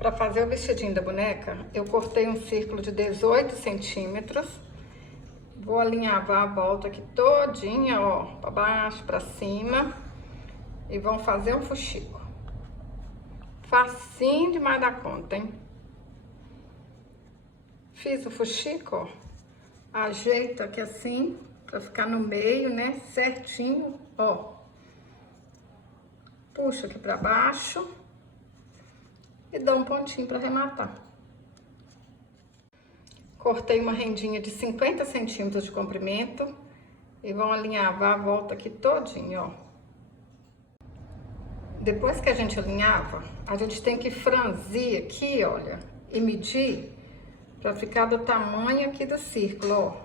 Para fazer o vestidinho da boneca, eu cortei um círculo de 18 centímetros. Vou alinhavar a volta aqui todinha, ó, para baixo, para cima. E vamos fazer um fuxico. Facinho demais da conta, hein? Fiz o fuxico, ó. Ajeito aqui assim, para ficar no meio, né? Certinho, ó. Puxo aqui para baixo. E dou um pontinho para arrematar. Cortei uma rendinha de 50 centímetros de comprimento e vamos alinhavar a volta aqui todinho, ó. Depois que a gente alinhava, a gente tem que franzir aqui, olha, e medir para ficar do tamanho aqui do círculo, ó.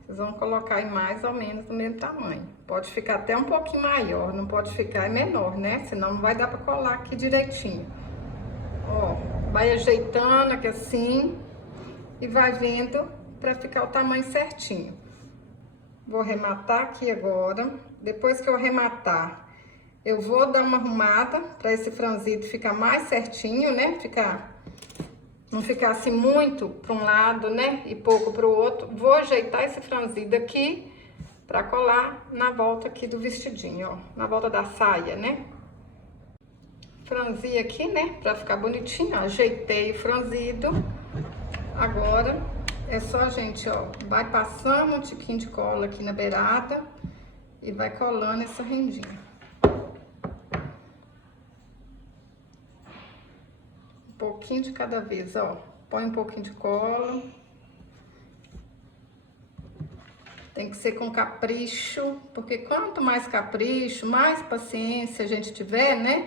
Vocês vão colocar aí mais ou menos do mesmo tamanho. Pode ficar até um pouquinho maior, não pode ficar menor, né? Senão não vai dar para colar aqui direitinho. Ó, vai ajeitando aqui assim e vai vendo para ficar o tamanho certinho. Vou arrematar aqui agora. Depois que eu arrematar, eu vou dar uma arrumada para esse franzido ficar mais certinho, né? Não ficar assim muito para um lado, né? E pouco para o outro. Vou ajeitar esse franzido aqui para colar na volta aqui do vestidinho, ó. Na volta da saia, né? Franzi aqui, né, pra ficar bonitinho, ó. Ajeitei o franzido. Agora é só a gente, ó, vai passando um tiquinho de cola aqui na beirada e vai colando essa rendinha. Um pouquinho de cada vez, ó. Põe um pouquinho de cola. Tem que ser com capricho, porque quanto mais capricho, mais paciência a gente tiver, né,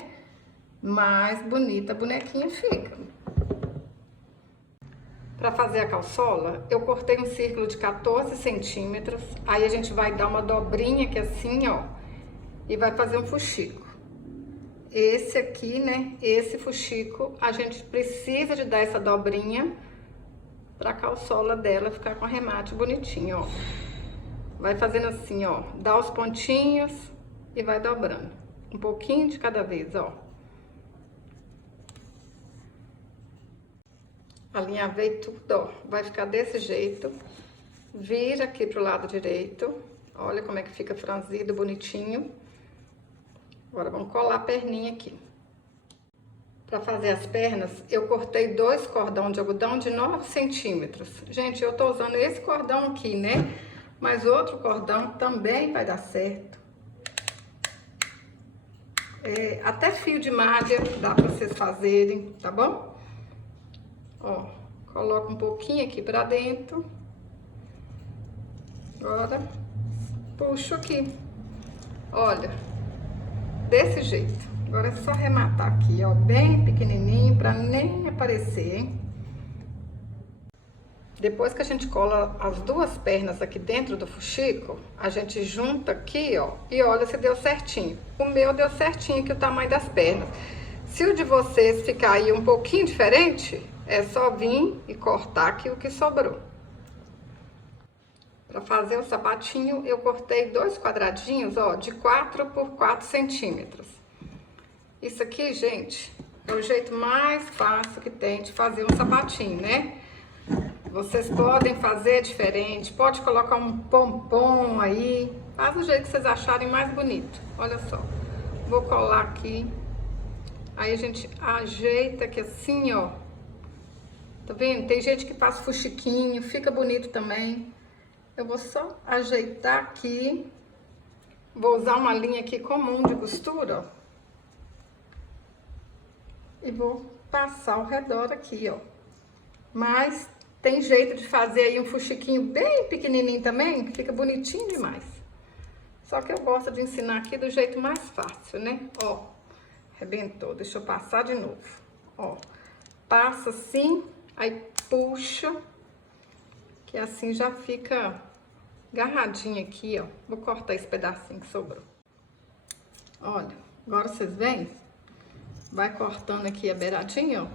mais bonita a bonequinha fica. Para fazer a calçola, eu cortei um círculo de 14 centímetros. Aí a gente vai dar uma dobrinha aqui assim, ó. E vai fazer um fuxico. Esse aqui, né, esse fuxico, a gente precisa de dar essa dobrinha para a calçola dela ficar com arremate bonitinho, ó. Vai fazendo assim, ó. Dá os pontinhos e vai dobrando. Um pouquinho de cada vez, ó. Alinhavei tudo, ó, vai ficar desse jeito. Vira aqui pro lado direito. Olha como é que fica franzido, bonitinho. Agora vamos colar a perninha aqui. Para fazer as pernas, eu cortei 2 cordões de algodão de 9 centímetros. Gente, eu tô usando esse cordão aqui, né? Mas outro cordão também vai dar certo. Até fio de malha dá para vocês fazerem, tá bom? Ó, coloca um pouquinho aqui pra dentro. Agora, puxo aqui. Olha, desse jeito. Agora é só arrematar aqui, ó, bem pequenininho, pra nem aparecer, hein? Depois que a gente cola as 2 pernas aqui dentro do fuxico, a gente junta aqui, ó, e olha se deu certinho. O meu deu certinho aqui o tamanho das pernas. Se o de vocês ficar aí um pouquinho diferente, é só vir e cortar aqui o que sobrou. Para fazer o sapatinho, eu cortei 2 quadradinhos, ó, de 4 por 4 centímetros. Isso aqui, gente, é o jeito mais fácil que tem de fazer um sapatinho, né? Vocês podem fazer diferente, pode colocar um pompom aí, faz do jeito que vocês acharem mais bonito. Olha só, vou colar aqui, aí a gente ajeita aqui assim, ó. Tá vendo? Tem gente que faz fuxiquinho, fica bonito também. Eu vou só ajeitar aqui. Vou usar uma linha aqui comum de costura, ó. E vou passar ao redor aqui, ó. Mas tem jeito de fazer aí um fuxiquinho bem pequenininho também, que fica bonitinho demais. Só que eu gosto de ensinar aqui do jeito mais fácil, né? Ó, arrebentou. Deixa eu passar de novo. Ó, passa assim. Aí puxa, que assim já fica agarradinho aqui, ó. Vou cortar esse pedacinho que sobrou. Olha, agora vocês veem? Vai cortando aqui a beiradinha, ó.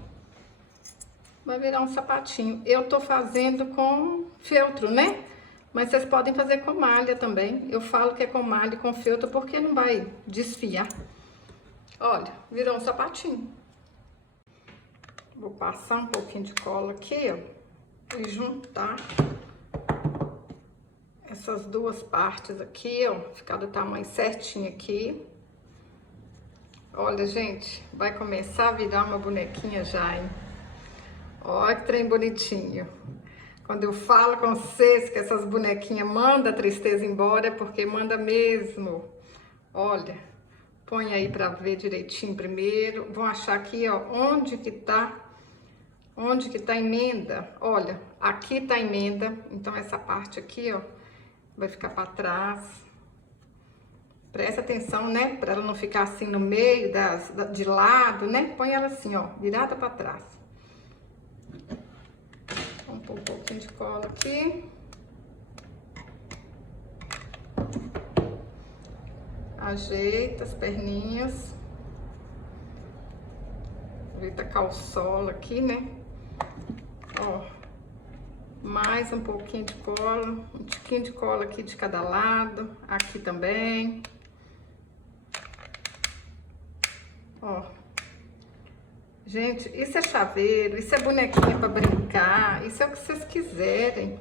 Vai virar um sapatinho. Eu tô fazendo com feltro, né? Mas vocês podem fazer com malha também. Eu falo que é com malha e com feltro porque não vai desfiar. Olha, virou um sapatinho. Vou passar um pouquinho de cola aqui, ó, e juntar essas duas partes aqui, ó, ficar do tamanho certinho aqui. Olha, gente, vai começar a virar uma bonequinha já, hein? Olha que trem bonitinho. Quando eu falo com vocês que essas bonequinhas mandam a tristeza embora, é porque manda mesmo. Olha, põe aí pra ver direitinho primeiro. Vão achar aqui, ó, onde que tá a emenda. Olha, aqui tá a emenda, então essa parte aqui, ó, vai ficar pra trás. Presta atenção, né? Pra ela não ficar assim no meio, de lado, né? Põe ela assim, ó, virada pra trás. Vamos pôr um pouquinho de cola aqui. Ajeita as perninhas. Ajeita a calçola aqui, né? Ó. Mais um pouquinho de cola. Um tiquinho de cola aqui de cada lado. Aqui também. Ó. Gente, isso é chaveiro, isso é bonequinha pra brincar, isso é o que vocês quiserem.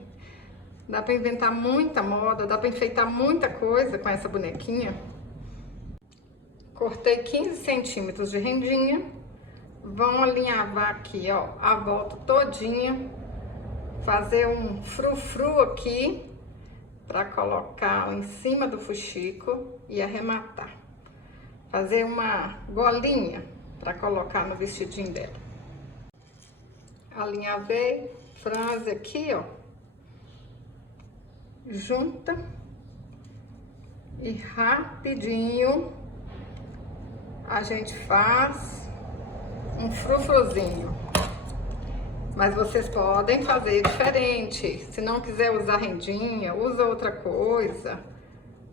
Dá pra inventar muita moda, dá pra enfeitar muita coisa com essa bonequinha. Cortei 15 centímetros de rendinha. Vão alinhavar aqui, ó, a volta todinha. Fazer um frufru aqui pra colocar em cima do fuxico e arrematar. Fazer uma golinha para colocar no vestidinho dela. Alinhavei, franze aqui, ó. Junta. E rapidinho a gente faz um frufruzinho. Mas vocês podem fazer diferente. Se não quiser usar rendinha, usa outra coisa.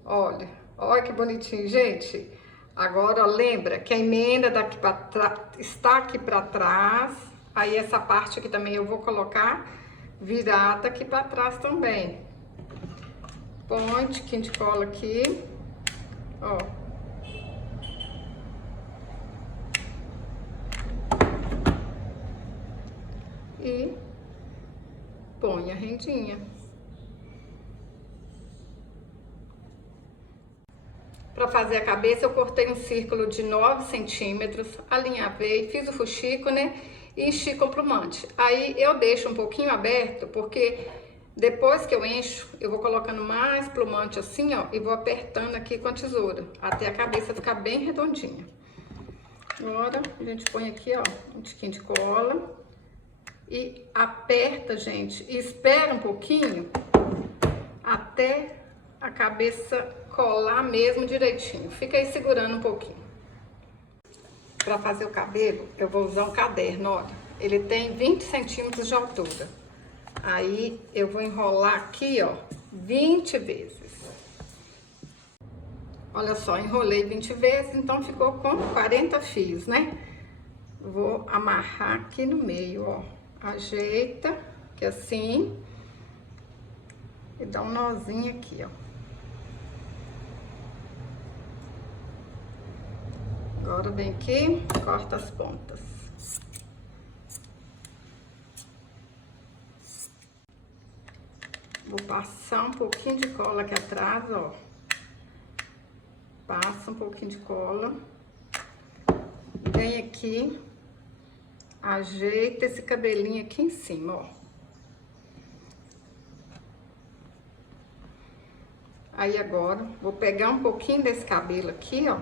Olha, olha que bonitinho, gente. Agora, ó, lembra que a emenda daqui pra está aqui para trás. Aí essa parte aqui também eu vou colocar virada aqui para trás também. Põe um tiquinho de cola aqui, ó. E põe a rendinha. Para fazer a cabeça, eu cortei um círculo de 9 centímetros, alinhavei, fiz o fuxico, né? E enchi com plumante. Aí eu deixo um pouquinho aberto, porque depois que eu encho, eu vou colocando mais plumante assim, ó, e vou apertando aqui com a tesoura, até a cabeça ficar bem redondinha. Agora, a gente põe aqui, ó, um tiquinho de cola e aperta, gente, e espera um pouquinho até a cabeça colar mesmo direitinho. Fica aí segurando um pouquinho. Para fazer o cabelo, eu vou usar um caderno, olha. Ele tem 20 centímetros de altura. Aí, eu vou enrolar aqui, ó, 20 vezes. Olha só, enrolei 20 vezes, então ficou com 40 fios, né? Vou amarrar aqui no meio, ó. Ajeita, que assim. E dá um nozinho aqui, ó. Agora vem aqui, corta as pontas. Vou passar um pouquinho de cola aqui atrás, ó. Passa um pouquinho de cola. Vem aqui, ajeita esse cabelinho aqui em cima, ó. Aí agora, vou pegar um pouquinho desse cabelo aqui, ó.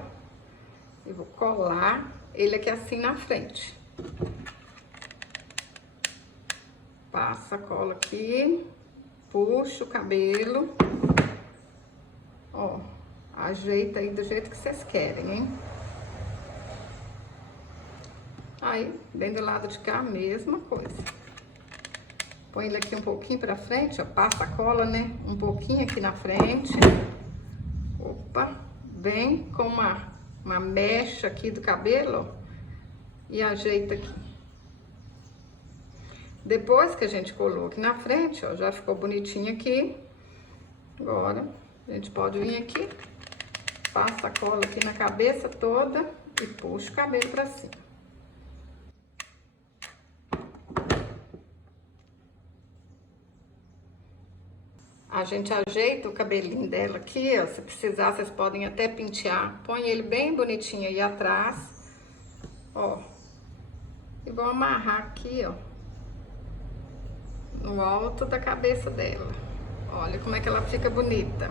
E vou colar ele aqui assim na frente. Passa a cola aqui, puxa o cabelo. Ó, ajeita aí do jeito que vocês querem, hein? Aí, bem do lado de cá, a mesma coisa. Põe ele aqui um pouquinho pra frente, ó, passa a cola, né? Um pouquinho aqui na frente. Opa, vem com uma mecha aqui do cabelo, ó, e ajeita aqui. Depois que a gente colou aqui na frente, ó, já ficou bonitinho aqui. Agora, a gente pode vir aqui, passa a cola aqui na cabeça toda e puxa o cabelo pra cima. A gente ajeita o cabelinho dela aqui, ó. Se precisar, vocês podem até pentear. Põe ele bem bonitinho aí atrás, ó. E vou amarrar aqui, ó, no alto da cabeça dela. Olha como é que ela fica bonita.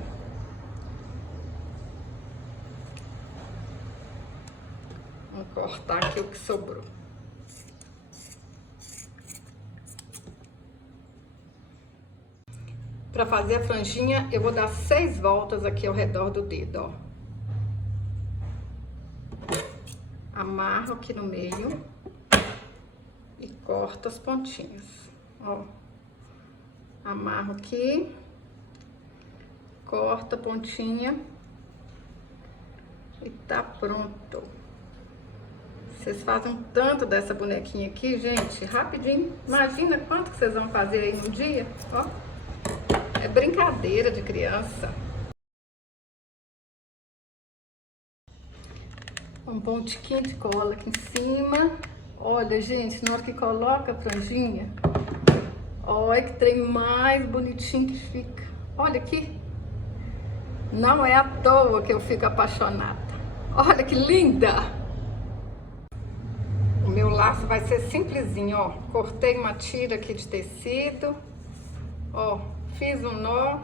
Vamos cortar aqui o que sobrou. Para fazer a franjinha, eu vou dar 6 voltas aqui ao redor do dedo, ó. Amarro aqui no meio e corto as pontinhas, ó. Amarro aqui, corto a pontinha e tá pronto. Vocês fazem um tanto dessa bonequinha aqui, gente, rapidinho. Imagina quanto que vocês vão fazer aí no dia, ó. É brincadeira de criança. Um bom tiquinho de cola aqui em cima. Olha, gente, na hora que coloca a franjinha, olha que trem mais bonitinho que fica. Olha aqui. Não é à toa que eu fico apaixonada. Olha que linda! O meu laço vai ser simplesinho, ó. Cortei uma tira aqui de tecido, ó. Fiz um nó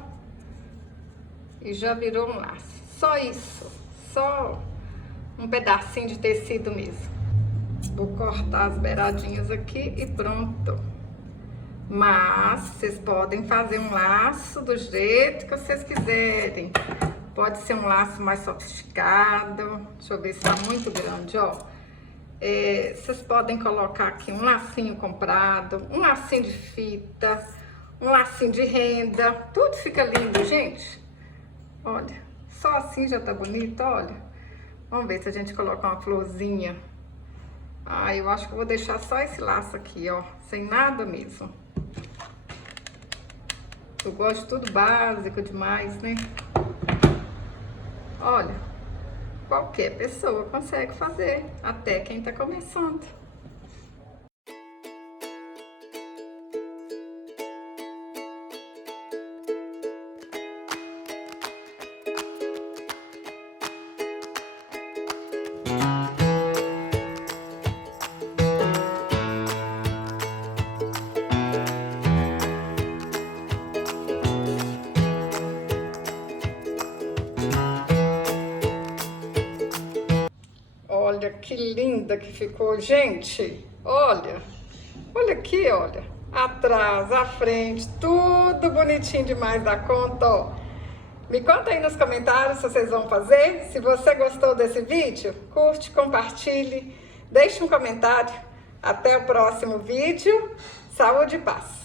e já virou um laço. Só isso, só um pedacinho de tecido mesmo. Vou cortar as beiradinhas aqui e pronto. Mas vocês podem fazer um laço do jeito que vocês quiserem. Pode ser um laço mais sofisticado. Deixa eu ver se tá muito grande, ó. Vocês podem colocar aqui um lacinho comprado, um lacinho de fita, um lacinho de renda. Tudo fica lindo, gente. Olha, só assim já tá bonito, olha. Vamos ver se a gente colocar uma florzinha. Ah, eu acho que eu vou deixar só esse laço aqui, ó. Sem nada mesmo. Eu gosto de tudo básico demais, né? Olha, qualquer pessoa consegue fazer, até quem tá começando. Olha que linda que ficou, gente. Olha, olha aqui, olha. Atrás, à frente, tudo bonitinho demais da conta, ó. Me conta aí nos comentários se vocês vão fazer. Se você gostou desse vídeo, curte, compartilhe, deixe um comentário. Até o próximo vídeo. Saúde e paz.